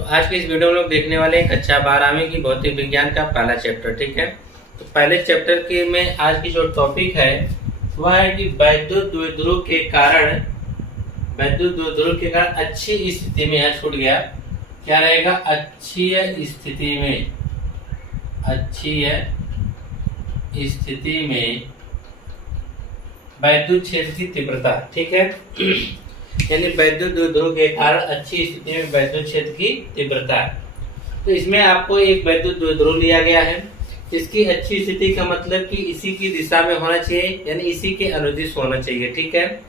तो आज के इस वीडियो में लोग देखने वाले हैं कक्षा 12वीं की भौतिक विज्ञान का पहला चैप्टर। ठीक है, तो पहले चैप्टर के में आज की जो टॉपिक है वह है कि वैद्युत द्विध्रुव के कारण अच्छी स्थिति में, यह छूट गया, क्या रहेगा, अच्छी स्थिति में वैद्युत क्षेत्र की तीव्रता। ठीक है, यानी वैद्युत द्विध्रुव के कारण अच्छी स्थिति में वैद्युत क्षेत्र की तीव्रता। तो इसमें आपको एक वैद्युत द्विध्रुव लिया गया है। इसकी अच्छी स्थिति का मतलब कि इसी की दिशा में होना चाहिए, यानी इसी के अनुदिश होना चाहिए। ठीक है,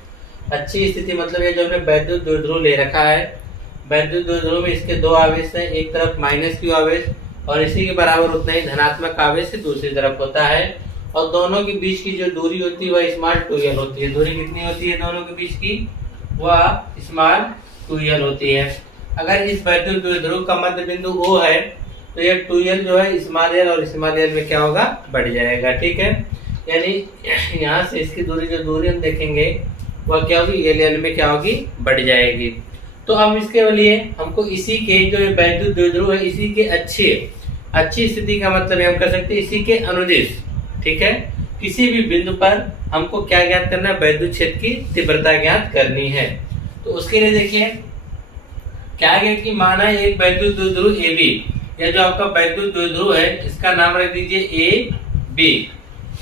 अच्छी स्थिति मतलब ये जो हमने वैद्युत द्विध्रुव ले रखा है, वैद्युत द्विध्रुव में इसके दो आवेश हैं, एक तरफ माइनस क्यू आवेश और इसी के बराबर उतना ही धनात्मक आवेश दूसरी तरफ होता है, और दोनों के बीच की जो दूरी होती है वह स्मॉल 2l होती है। दूरी कितनी होती है दोनों के बीच की, वह स्मॉल 2l होती है। अगर इस वैद्युत द्विध्रुव का मध्य बिंदु O है तो यह 2l जो है स्मॉल l और स्मॉल l में क्या होगा, बढ़ जाएगा। ठीक है, यानी यहाँ से इसकी दूरी हम देखेंगे वह क्या होगी, l में क्या होगी, बढ़ जाएगी। तो अब इसके लिए हमको इसी के जो वैद्युत द्विध्रुव है इसी के अच्छी स्थिति का मतलब हम कर सकते हैं इसी के अनुदिश। ठीक है, किसी भी बिंदु पर हमको क्या ज्ञात करना है, वैद्युत क्षेत्र की तीव्रता ज्ञात करनी है। तो उसके लिए देखिए क्या है कि माना एक वैद्युत द्विध्रुव AB, या जो आपका वैद्युत द्विध्रुव है इसका नाम रख दीजिए AB।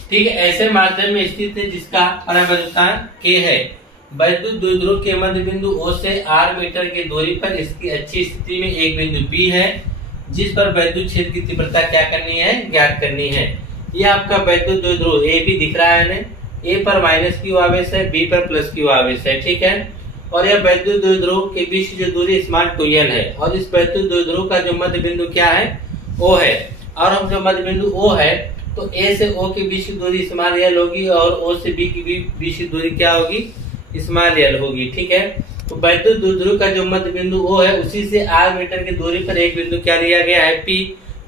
ठीक है, ऐसे माध्यम में स्थित है जिसका परावर्तन K है। वैद्युत द्विध्रुव के मध्य बिंदु O से R मीटर की दूरी पर इसकी अच्छी स्थिति में एक बिंदु P है जिस पर वैद्युत क्षेत्र की तीव्रता क्या करनी है, ज्ञात करनी है। ये आपका वैद्युत द्विध्रुव AB दिख रहा है ना, A पर माइनस क्यू आवेश है, B पर प्लस क्यू आवेश है। ठीक है, और यह वैद्युत द्विध्रुव के बीच की जो दूरी स्मॉल 2l है, और इस वैद्युत द्विध्रुव का जो मध्य बिंदु क्या है, O है, और हम जो मध्य बिंदु O है तो A से O के बीच की दूरी स्मॉल l होगी और O से B की बीच की दूरी क्या होगी, स्मॉल l होगी। ठीक है, तो वैद्युत द्विध्रुव का जो मध्य बिंदु O है उसी से r मीटर की दूरी पर एक बिंदु क्या लिया गया है, P,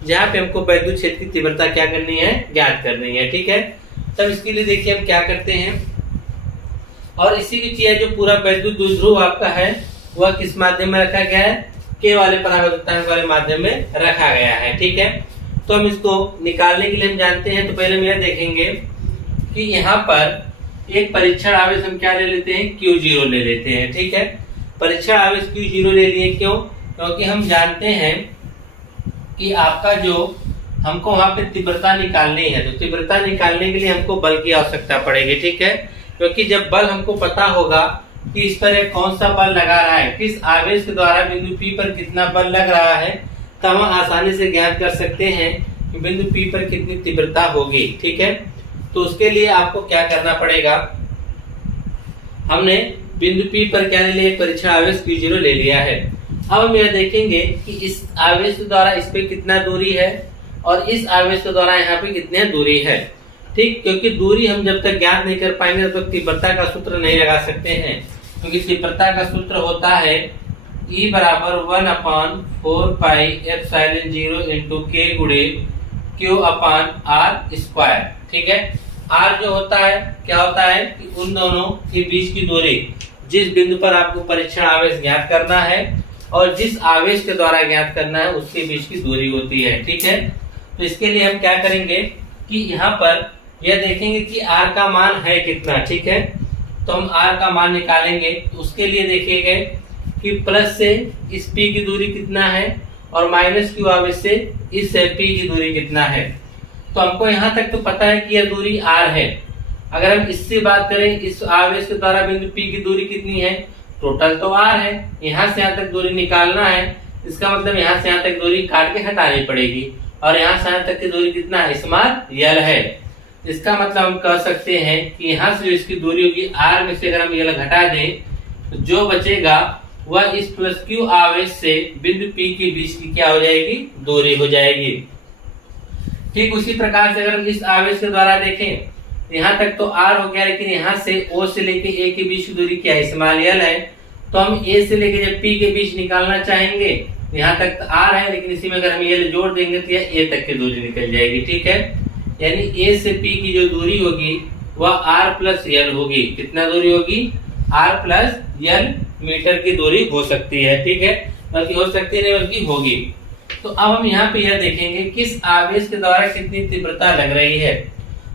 जहाँ पे हमको वैद्युत क्षेत्र की तीव्रता क्या करनी है, ज्ञात करनी है। ठीक है, तब इसके लिए देखिए हम क्या करते हैं, और इसी की चीज जो पूरा वैद्युत द्विध्रुव आपका है वह किस माध्यम में रखा गया है, K वाले परावर्तन वाले माध्यम में रखा गया है। ठीक है, तो हम इसको निकालने के लिए हम जानते हैं, तो पहले हम यह देखेंगे कि यहाँ पर एक परीक्षण आवेश हम क्या ले लेते हैं, Q0 ले लेते हैं। ठीक है, परीक्षण आवेश Q0 ले लिए, क्यों, क्योंकि हम जानते हैं कि आपका जो हमको वहां पे तीव्रता निकालनी है, तो तीव्रता निकालने के लिए हमको बल की आवश्यकता पड़ेगी। ठीक है, क्योंकि जब बल हमको पता होगा कि इस पर कौन सा बल लगा रहा है, किस आवेश के द्वारा बिंदु P पर कितना बल लग रहा है, तो हम आसानी से ज्ञात कर सकते हैं कि बिंदु P पर कितनी तीव्रता होगी। ठीक है, तो उसके लिए आपको क्या करना पड़ेगा, हमने बिंदु P पर क्या ले लिया, परीक्षण आवेश Q0 ले लिया है। अब हम यह देखेंगे कि इस आवेश के द्वारा इस पे कितना दूरी है और इस आवेश के द्वारा यहाँ पे कितनी दूरी है। ठीक, क्योंकि दूरी हम जब तक ज्ञात नहीं कर पाएंगे तब तक तीव्रता का सूत्र नहीं लगा सकते हैं, क्योंकि तीव्रता का सूत्र होता है E बराबर 1/4 पाई एप्सिलॉन 0 इंटू K गुणे Q अपान R स्क्वायर। ठीक है, R जो होता है क्या होता है कि उन दोनों के बीच की दूरी, जिस बिंदु पर आपको परीक्षण आवेश ज्ञात करना है और जिस आवेश के द्वारा ज्ञात करना है उसके बीच की दूरी होती है। ठीक है, तो इसके लिए हम क्या करेंगे कि यहाँ पर यह देखेंगे कि R का मान है कितना। ठीक है, तो हम R का मान निकालेंगे, तो उसके लिए देखेंगे कि प्लस से इस P की दूरी कितना है और माइनस क्यू आवेश से इस P की दूरी कितना है। तो हमको यहाँ तक तो पता है कि यह दूरी R है। अगर हम इससे बात करें, इस आवेश के द्वारा बिंदु P की दूरी कितनी है, टोटल तो R है, यहाँ से यहाँ तक दूरी निकालना है, इसका मतलब यहाँ से यहाँ तक दूरी काट के हटानी पड़ेगी, और यहाँ से यहाँ तक की दूरी कितना है, स्मॉल l है। इसका मतलब हम कह सकते हैं कि यहाँ से जो इसकी दूरी होगी R में से अगर हम l घटा दें तो जो बचेगा वह इस प्लस Q आवेश से बिंदु P के बीच की क्या हो जाएगी, दूरी हो जाएगी। ठीक उसी प्रकार से अगर हम इस आवेश के द्वारा देखें, यहाँ तक तो R हो गया, लेकिन यहाँ से O से लेके A के बीच की दूरी क्या है, स्मॉल l है। तो हम A से लेके जब P के बीच निकालना चाहेंगे, यहाँ तक तो R है, लेकिन इसी में अगर हम l जोड़ देंगे तो यह A तक की दूरी निकल जाएगी। ठीक है, यानी A से P की जो दूरी होगी वह R प्लस l होगी। कितना दूरी होगी, R प्लस l मीटर की दूरी हो सकती है। ठीक है, बल्कि हो सकती नहीं बल्कि होगी। तो अब हम यहाँ पे यह देखेंगे किस आवेश के द्वारा कितनी तीव्रता लग रही है।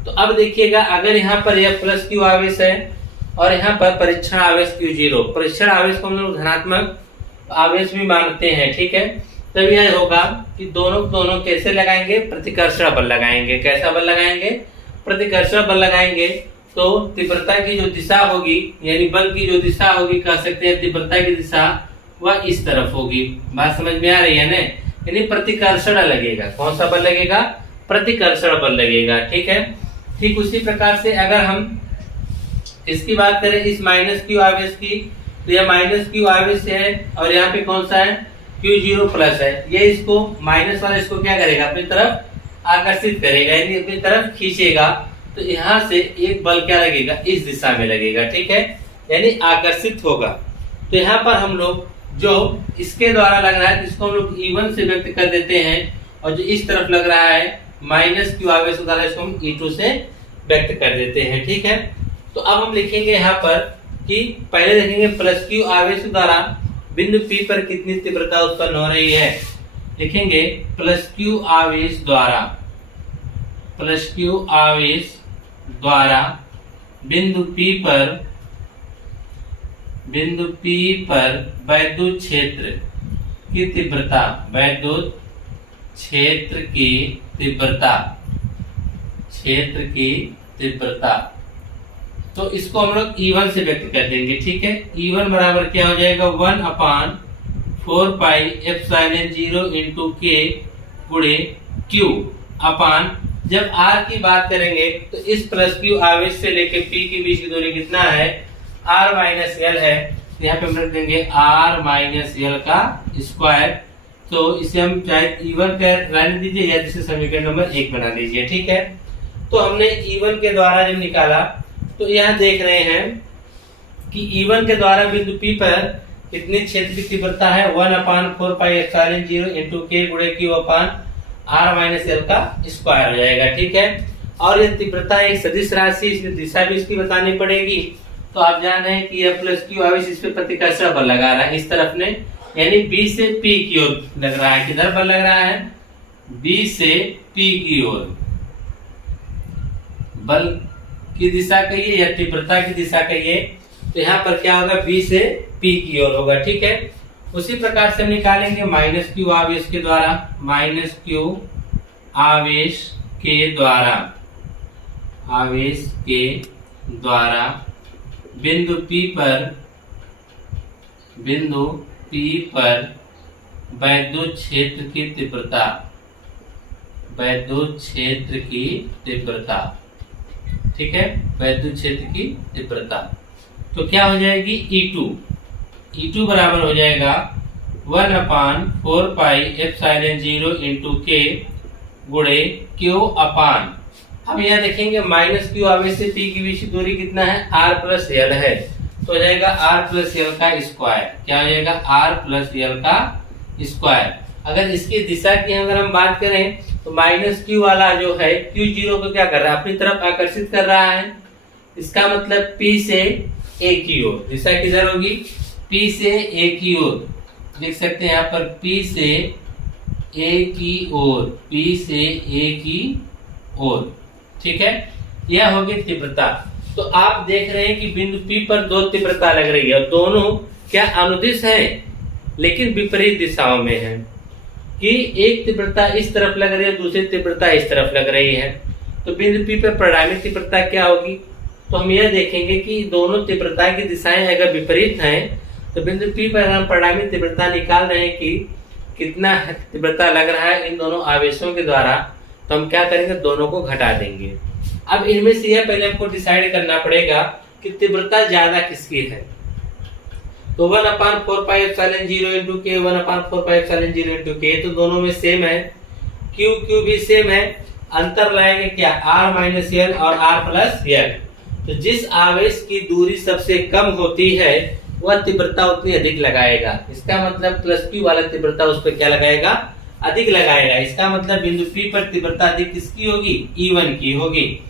तो अब देखिएगा, अगर यहाँ पर यह प्लस क्यू आवेश है और यहाँ पर परीक्षण आवेश Q0, परीक्षण आवेश को हम लोग धनात्मक आवेश भी मानते हैं, ठीक है। तब यह होगा कि दोनों कैसे लगाएंगे, प्रतिकर्षण बल लगाएंगे। कैसा बल लगाएंगे, प्रतिकर्षण बल लगाएंगे। तो तीव्रता की जो दिशा होगी, यानी बल की जो दिशा होगी, कह सकते हैं तीव्रता की दिशा वह इस तरफ होगी। बात समझ में आ रही है ना, यानी प्रतिकर्षण लगेगा। कौन सा बल लगेगा, प्रतिकर्षण बल लगेगा, ठीक है। ठीक उसी प्रकार से अगर हम इसकी बात करें इस माइनस क्यू आवेश की, तो यह माइनस क्यू आवेश है और यहाँ पे कौन सा है, Q0 प्लस है। ये इसको माइनस वाला इसको क्या करेगा, अपनी तरफ आकर्षित करेगा, यानी अपनी तरफ खींचेगा। तो यहाँ से एक बल क्या लगेगा, इस दिशा में लगेगा, ठीक है, यानी आकर्षित होगा। तो यहाँ पर हम लोग जो इसके द्वारा लग रहा है इसको हम लोग E1 से व्यक्त कर देते हैं, और जो इस तरफ लग रहा है माइनस क्यू आवेश द्वारा इसको हम E2 से व्यक्त कर देते हैं, ठीक है। तो अब हम लिखेंगे यहाँ पर कि पहले देखेंगे प्लस क्यू आवेश द्वारा बिंदु P पर कितनी तीव्रता उत्पन्न हो रही है। लिखेंगे प्लस क्यू आवेश द्वारा बिंदु P पर वैद्युत क्षेत्र की तीव्रता, तो इसको हम लोग E1 से व्यक्त कर देंगे, ठीक है। E1 बराबर क्या हो जाएगा, 1/4πε0 इंटू K गुणे Q अपान, जब R की बात करेंगे तो इस प्लस Q आवेश से लेके P के बीच की दूरी कितना है, R माइनस L है। तो यहाँ पे हम रख देंगे R माइनस L का स्क्वायर। तो इसे हम चाहे E1 कर रहने दीजिए या जिसे समीकरण नंबर 1 बना दीजिए, ठीक है। तो हमने E1 के द्वारा जब निकाला तो यहाँ देख रहे हैं कि E1 के द्वारा बिंदु P पर कितनी क्षेत्र की तीव्रता है, 1/4πε0 इंटू K गुणे Q अपान R माइनस L का स्क्वायर हो जाएगा, ठीक है। और ये तीव्रता एक सदिश राशि, इसलिए दिशा भी इसकी बतानी पड़ेगी। तो आप जान रहे हैं कि यह प्लस क्यू आवेश इस पे प्रतिकर्षण बल लगा रहा है इस तरफ ने, यानी B से P की ओर लग रहा है। किधर बल लग रहा है, B से P की ओर। बल की दिशा कहिए या तीव्रता की दिशा कहिए, तो यहाँ पर क्या होगा, B से P की ओर होगा, ठीक है। उसी प्रकार से हम निकालेंगे माइनस क्यू आवेश के द्वारा बिंदु P पर वैद्युत क्षेत्र की तीव्रता, ठीक है, वैद्युत क्षेत्र की तीव्रता। तो क्या हो जाएगी, E2 बराबर हो जाएगा 1/4πε0 इंटू K गुणे Q अपान। अब यहाँ देखेंगे माइनस क्यू आवेश से P की बीच की दूरी कितना है, R प्लस L है। तो हो जाएगा R प्लस L का स्क्वायर। क्या हो जाएगा, R प्लस L का स्क्वायर। अगर इसकी दिशा की अगर हम बात करें तो माइनस क्यू वाला जो है Q0 को क्या कर रहा है, अपनी तरफ आकर्षित कर रहा है। इसका मतलब P से A की ओर, दिशा किधर होगी, P से A की ओर। लिख सकते हैं यहाँ पर P से A की ओर, ठीक है। यह होगी तीव्रता। तो आप देख रहे हैं कि बिंदु P पर दो तीव्रता लग रही है और दोनों क्या अनुदिश है, लेकिन विपरीत दिशाओं में है। कि एक तीव्रता इस तरफ लग रही है, दूसरी तीव्रता इस तरफ लग रही है। तो बिंदु P पर परिणामी तीव्रता क्या होगी, तो हम यह देखेंगे कि दोनों तीव्रता की दिशाएं अगर विपरीत हैं तो बिंदु P पर हम परिणामी तीव्रता निकाल रहे हैं कि कितना तीव्रता लग रहा है इन दोनों आवेशों के द्वारा। तो हम क्या करेंगे, दोनों को घटा देंगे। अब इनमें से यह पहले हमको डिसाइड करना पड़ेगा कि तीव्रता ज्यादा किसकी है। तो 1/4πε0 इंटू K 1/4πε0 इंटू K, तो दोनों में सेम है। Q भी सेम है। अंतर लाएंगे क्या, R माइनस L और R प्लस L। तो जिस आवेश की दूरी सबसे कम होती है वह तीव्रता उतनी अधिक लगाएगा। इसका मतलब प्लस Q वाला तीव्रता उस पर क्या लगाएगा, अधिक लगाएगा। इसका मतलब बिंदु P पर तीव्रता अधिक किसकी होगी, E1 की होगी।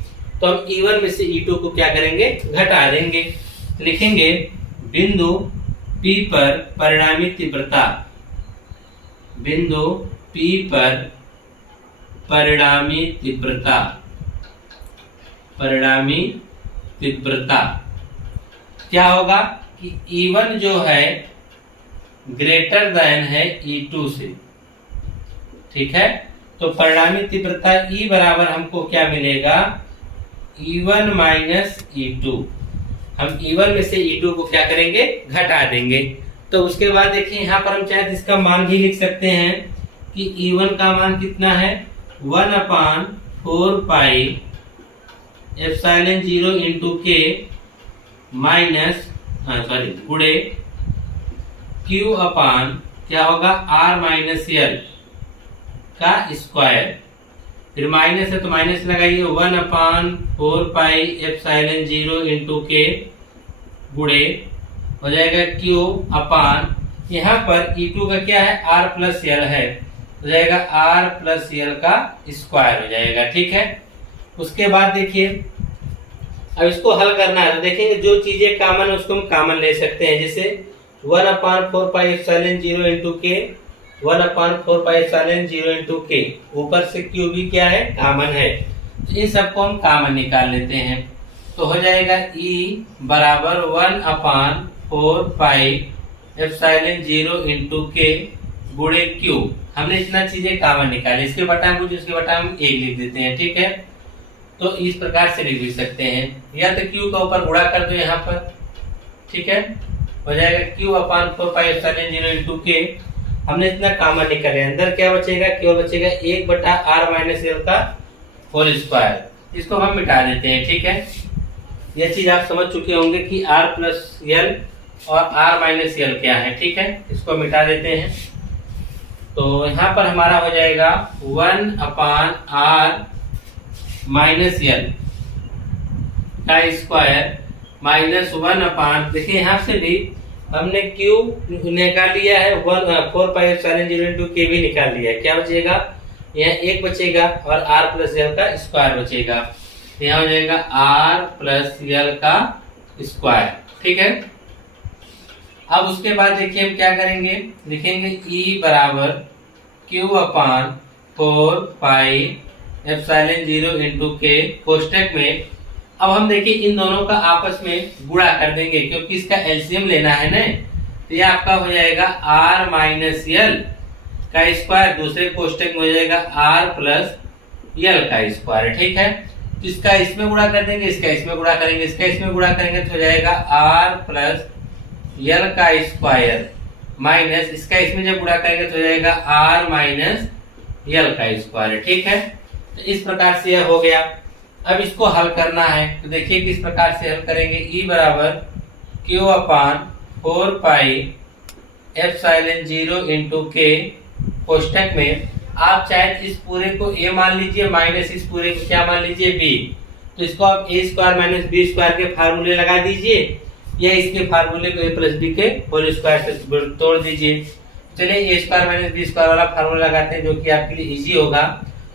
तो हम E1 में से E2 को क्या करेंगे, घटा देंगे। लिखेंगे बिंदु P पर परिणामी तीव्रता बिंदु P पर परिणामी तीव्रता क्या होगा कि E1 जो है ग्रेटर देन है E2 से, ठीक है। तो परिणामी तीव्रता E बराबर हमको क्या मिलेगा, E1 माइनस E2। हम E1 में से E2 को क्या करेंगे, घटा देंगे। तो उसके बाद देखिए यहाँ पर हम चाहे इसका मान भी लिख सकते हैं कि E1 का मान कितना है, 1/4 पाई एप्सिलॉन 0 इंटू के माइनस गुणे Q अपान क्या होगा, R माइनस L का स्क्वायर। फिर माइनस है तो माइनस लगाइए, 1/4 पाई एप्सिलॉन 0 इंटू के गुणे हो जाएगा Q अपान, यहाँ पर E2 का क्या है, R प्लस L है, हो जाएगा R प्लस L का स्क्वायर हो जाएगा, ठीक है। उसके बाद देखिए अब इसको हल करना है तो देखेंगे जो चीजें कॉमन है उसको हम कॉमन ले सकते हैं। जैसे 1/4 पाई एप्सिलॉन 0 इंटू के, 1/4 पाई एप्सिलॉन 0 इंटू के, ऊपर से Q भी क्या है, कॉमन है। तो इन सबको हम कॉमन निकाल लेते हैं। तो हो जाएगा E बराबर 1/4 पाई एप्सिलॉन 0 इंटू के गुणे Q। हमने इतना चीजें कॉमन निकाली, इसके बटा हम कुछ, उसके बटा हम 1 लिख देते हैं, ठीक है। तो इस प्रकार से लिख भी सकते हैं, या तो Q का ऊपर गुणा कर दो यहाँ पर, ठीक है। हो जाएगा Q/4 पाई एप्सिलॉन 0 इंटू के। हमने इतना कॉमन निकाले, अंदर क्या बचेगा, केवल बचेगा 1/R माइनस L का होल स्क्वायर। इसको हम मिटा देते हैं, ठीक है। यह चीज आप समझ चुके होंगे कि R प्लस L और R माइनस L क्या है, ठीक है। इसको मिटा देते हैं। तो यहाँ पर हमारा हो जाएगा 1/R माइनस L का स्क्वायर माइनस 1/, देखिए यहाँ से भी हमने Q निकाल लिया है, 1/4 पाई एप्सिलॉन 0 इंटू के भी निकाल लिया है। क्या बचेगा, यहाँ 1 बचेगा और R प्लस L का स्क्वायर बचेगा। यहाँ हो जाएगा R प्लस L का स्क्वायर, ठीक है। अब उसके बाद देखिए हम क्या करेंगे, लिखेंगे E बराबर Q/4 पाई एप्सिलॉन 0 इंटू के, कोष्टक में। अब हम देखिए इन दोनों का आपस में गुणा कर देंगे क्योंकि इसका एलसीएम लेना है ना। तो ये आपका हो जाएगा R माइनस L का स्क्वायर, दूसरे कोष्टक में हो जाएगा R प्लस L का स्क्वायर, ठीक है। तो इसका इसमें गुणा कर देंगे, इसका इसमें गुणा करेंगे, इसका इसमें गुणा करेंगे तो हो जाएगा R प्लस L का स्क्वायर माइनस इसका इसमें जब गुणा करेंगे तो हो जाएगा R माइनस L का स्क्वायर, ठीक है। तो इस प्रकार से यह हो गया। अब इसको हल करना है तो देखिए किस प्रकार से हल करेंगे। E बराबर Q/4 पाई एप्सिलॉन 0 इंटू के, कोष्टक में आप चाहे इस पूरे को A मान लीजिए माइनस इस पूरे को क्या मान लीजिए B। तो इसको आप A square minus B square के फार्मूले लगा दीजिए, या इसके फार्मूले को A प्लस B के होल स्क्वायर से तोड़ दीजिए। चलिए A square minus B square वाला फार्मूला लगाते हैं जो कि आपके लिए इजी होगा,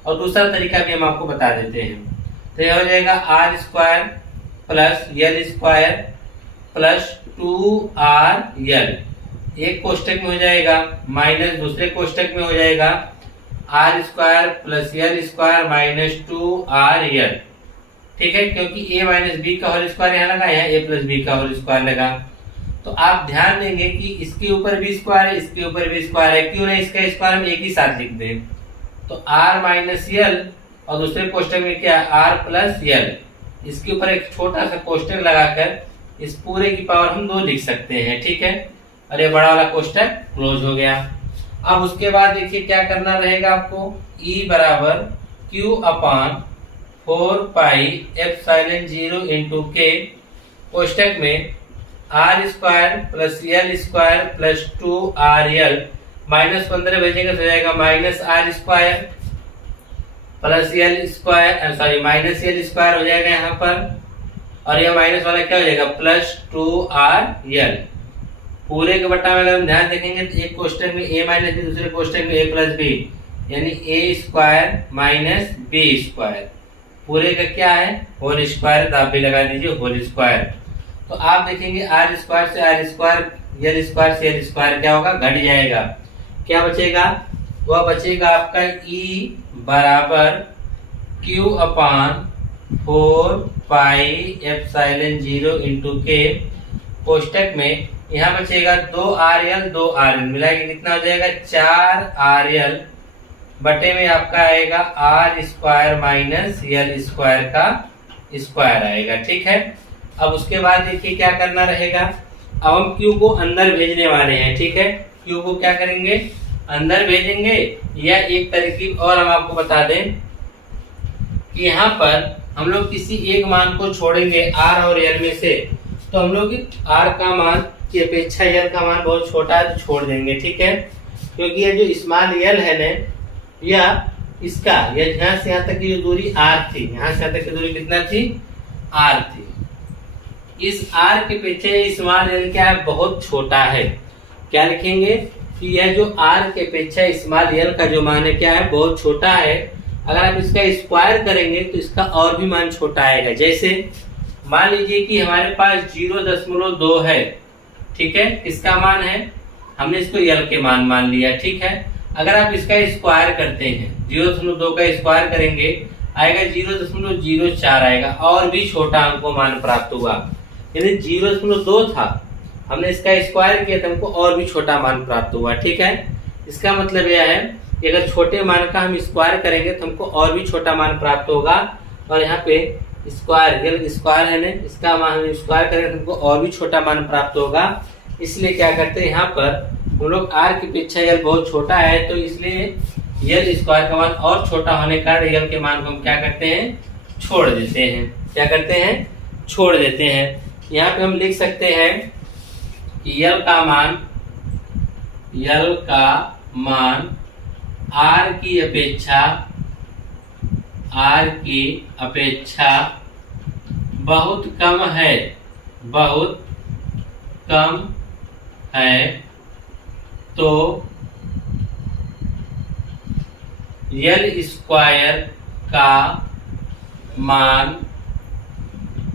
और दूसरा तरीका भी हम आपको बता देते हैं। तो यह हो जाएगा R square plus L square plus 2RL, एक कोष्टक में हो जाएगा, माइनस दूसरे कोष्टक में हो जाएगा R square plus L square minus 2RL, ठीक है। क्योंकि A माइनस B का होल स्क्वायर यहाँ लगा, यहाँ A प्लस B का होल स्क्वायर लगा। तो आप ध्यान देंगे कि इसके ऊपर भी स्क्वायर है, इसके ऊपर भी स्क्वायर है, क्यों नहीं इसका स्क्वायर हम एक ही साथ लिख दें। तो R माइनस L और दूसरे कोष्टक में क्या R प्लस L, इसके ऊपर एक छोटा सा कोष्टक लगाकर इस पूरे की पावर हम 2 लिख सकते हैं, ठीक है। और ये बड़ा वाला कोष्टक क्लोज हो गया। अब उसके बाद देखिए क्या करना रहेगा आपको। E बराबर Q/4 पाई एप्सिलॉन 0 इंटू के, कोष्टक में R square plus L square plus 2RL, minus 15 भेजेंगे तो हो जाएगा minus R square plus L square, minus L square हो जाएगा यहाँ पर, और यह माइनस वाला क्या हो जाएगा प्लस 2RL। पूरे के बट्टा में अगर हम ध्यान देखेंगे तो एक कोष्टक में A माइनस B, दूसरे कोष्टक में A प्लस B, यानी A square minus B square, पूरे का क्या है होल स्क्वायर, तो आप भी लगा दीजिए होल स्क्वायर। तो आप देखेंगे R स्क्वायर से R स्क्वायर, L स्क्वायर से L स्क्वायर क्या होगा, घट जाएगा। क्या बचेगा वह बचेगा आपका E बराबर Q अपान 4πε0 इंटू के, कोष्टक में यहाँ बचेगा 2RL 2RL मिला के कितना हो जाएगा 4RL बटे में आपका आएगा R square minus L square का स्क्वायर आएगा। ठीक है, अब उसके बाद देखिए क्या करना रहेगा। अब हम Q को अंदर भेजने वाले हैं। ठीक है, Q को क्या करेंगे, अंदर भेजेंगे। या एक तरकीब और हम आपको बता दें कि यहाँ पर हम लोग किसी एक मान को छोड़ेंगे R और L में से, तो हम लोग R का मान की अपेक्षा L का मान बहुत छोटा है तो छोड़ देंगे। ठीक है, क्योंकि ये जो स्मॉल L है ना, या इसका या यहाँ से यहाँ तक की जो दूरी R थी, यहाँ से यहाँ तक की दूरी कितना थी, R थी। इस R के पीछे स्मॉल L क्या है, बहुत छोटा है। क्या लिखेंगे कि यह जो R के अपेक्षा स्मॉल L का जो मान है क्या है, बहुत छोटा है। अगर आप इसका स्क्वायर करेंगे तो इसका और भी मान छोटा आएगा। जैसे मान लीजिए कि हमारे पास 0.2 है। ठीक है, किसका मान है, हमने इसको L के मान लिया। ठीक है, अगर आप इसका स्क्वायर करते हैं 0.2 का स्क्वायर करेंगे आएगा 0.04 आएगा, और भी छोटा हमको मान प्राप्त हुआ। यदि 0.2 था, हमने इसका स्क्वायर किया तो हमको और भी छोटा मान प्राप्त हुआ। ठीक है, इसका मतलब यह है कि अगर छोटे मान का हम स्क्वायर करेंगे तो हमको और भी छोटा मान प्राप्त होगा। और यहाँ पे स्क्वायर स्क्वायर है ना, इसका मान हम स्क्वायर करेंगे तो हमको और भी छोटा मान प्राप्त होगा। इसलिए क्या करते हैं, यहाँ पर हम लोग R की अपेक्षा L बहुत छोटा है, तो इसलिए L स्क्वायर का मान और छोटा होने के कारण L के मान को हम क्या करते हैं, छोड़ देते हैं। क्या करते हैं, छोड़ देते हैं। यहाँ पे हम लिख सकते हैं कि L का मान R की अपेक्षा बहुत कम है, तो L स्क्वायर का मान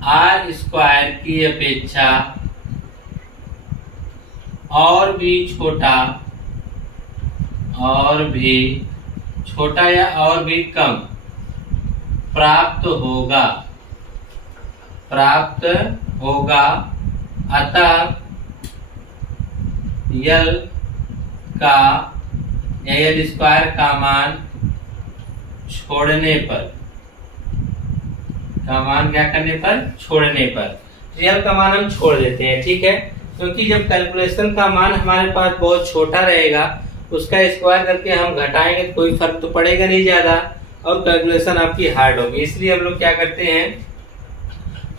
R स्क्वायर की अपेक्षा और भी छोटा या और भी कम प्राप्त होगा। अतः L स्क्वायर का मान छोड़ने पर L का मान हम छोड़ देते हैं। ठीक है, क्योंकि जब कैलकुलेशन का मान हमारे पास बहुत छोटा रहेगा, उसका स्क्वायर करके हम घटाएंगे तो कोई फर्क तो पड़ेगा नहीं ज्यादा, और कैलकुलेशन आपकी हार्ड होगी। इसलिए हम लोग क्या करते हैं,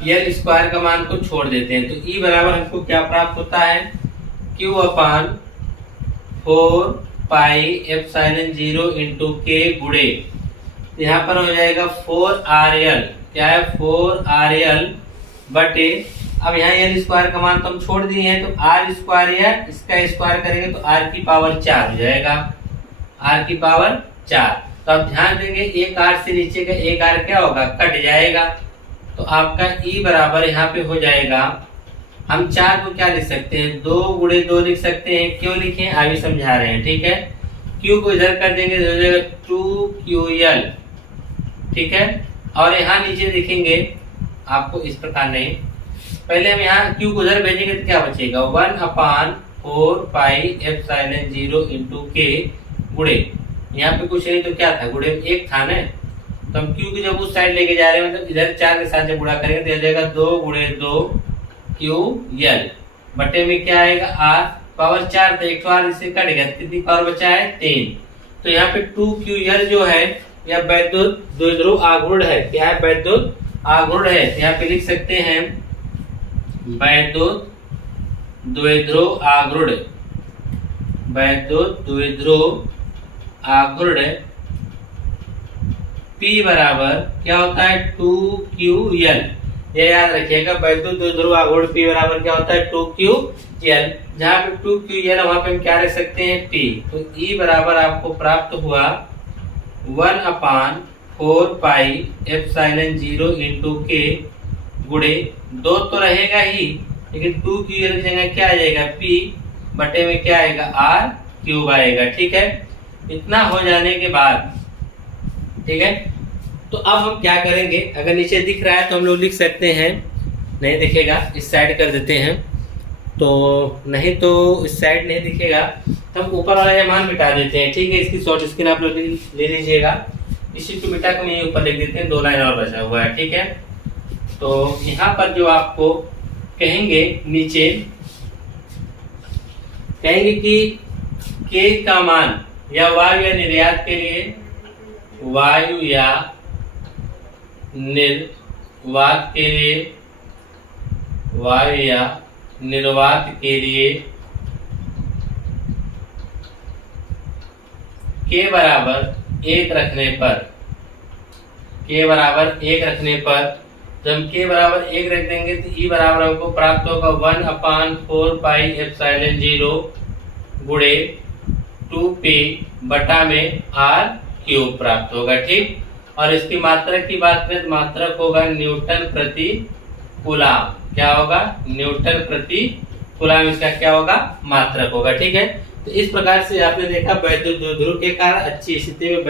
L स्क्वायर का मान को छोड़ देते हैं। तो E बराबर हमको क्या प्राप्त होता है, Q अपान 4πε0 इंटू के गुणे, यहाँ पर हो जाएगा 4RL, क्या है 4RL बटे, अब यहाँ L स्क्वायर का मान तो हम छोड़ दिए हैं, तो R स्क्वायर या इसका स्क्वायर करेंगे तो R की पावर 4 हो जाएगा, R की पावर 4। तो आप ध्यान देंगे एक R से नीचे का एक R क्या होगा, कट जाएगा। तो आपका E बराबर यहाँ पे हो जाएगा, हम 4 को क्या लिख सकते हैं, 2 गुणे 2 लिख सकते हैं। क्यों लिखे अभी समझा रहे हैं। ठीक है, Q को इधर कर देंगे तो हो जाएगा 2QL। ठीक है, और यहाँ नीचे लिखेंगे आपको इस प्रकार नहीं, पहले हम यहाँ Q को उधर भेजेंगे तो क्या बचेगा, 1/4πε0 इंटू के गुणे, यहाँ पे कुछ नहीं तो क्या था, गुणे 1 था ना, तो हम Q की जब उस साइड लेके जा रहे हैं मतलब इधर 4 के साथ जब गुणा करेंगे तो हो जाएगा 2 गुणे 2 QL बटे में क्या आएगा R पावर 4, तो एक R इससे कट गया, कितनी पावर बचा है 3। तो यहाँ पे 2QL जो है यह वैद्युत द्विध्रुव आघूर्ण है। क्या है, वैद्युत आघूर्ण है। यहाँ पे लिख सकते हैं वैद्युत द्विध्रुव आघूर्ण P बराबर क्या होता है 2QL। ये याद रखिएगा, वैद्युत द्विध्रुव आघूर्ण P बराबर क्या होता है 2QL। जहाँ पे 2QL वहां पे हम क्या रख सकते हैं P। तो E बराबर आपको प्राप्त हुआ 1/4πε0 इंटू के गुणे 2 तो रहेगा ही, लेकिन 2QL की जगह क्या आ जाएगा P बटे में क्या आएगा R क्यूब आएगा। ठीक है, इतना हो जाने के बाद, ठीक है, तो अब हम क्या करेंगे, अगर नीचे दिख रहा है तो हम लोग लिख सकते हैं, नहीं दिखेगा इस साइड कर देते हैं, तो नहीं तो इस साइड नहीं दिखेगा तो हम ऊपर वाला ये मान मिटा देते हैं, ठीक है। इसकी शॉर्ट स्क्रीन आप लोग ले लीजिएगा, इसी को मिटा के यहीं ऊपर लिख देते हैं, 2 लाइन और बचा हुआ है, ठीक है। तो यहाँ पर जो आपको कहेंगे नीचे, कहेंगे कि के का मान या वायु या निर्यात के लिए, वायु या निर्वात के लिए, वायु या निर्वात के लिए के बराबर 1 रखने पर, के बराबर 1 रखने पर, जब हम के बराबर 1 रख देंगे तो ई बराबर हमको प्राप्त होगा 1/4 पाई एप्सिलॉन 0 गुणे 2p बटा में r क्यूब प्राप्त होगा, ठीक। और इसकी मात्रक की बात करें तो मात्रक होगा न्यूटन प्रति कूलाम, क्या होगा, न्यूटन प्रति कूलाम, इसका क्या होगा, मात्रक होगा, ठीक है। तो इस प्रकार से आपने देखा वैद्युत द्विध्रुव के कारण अच्छी स्थिति में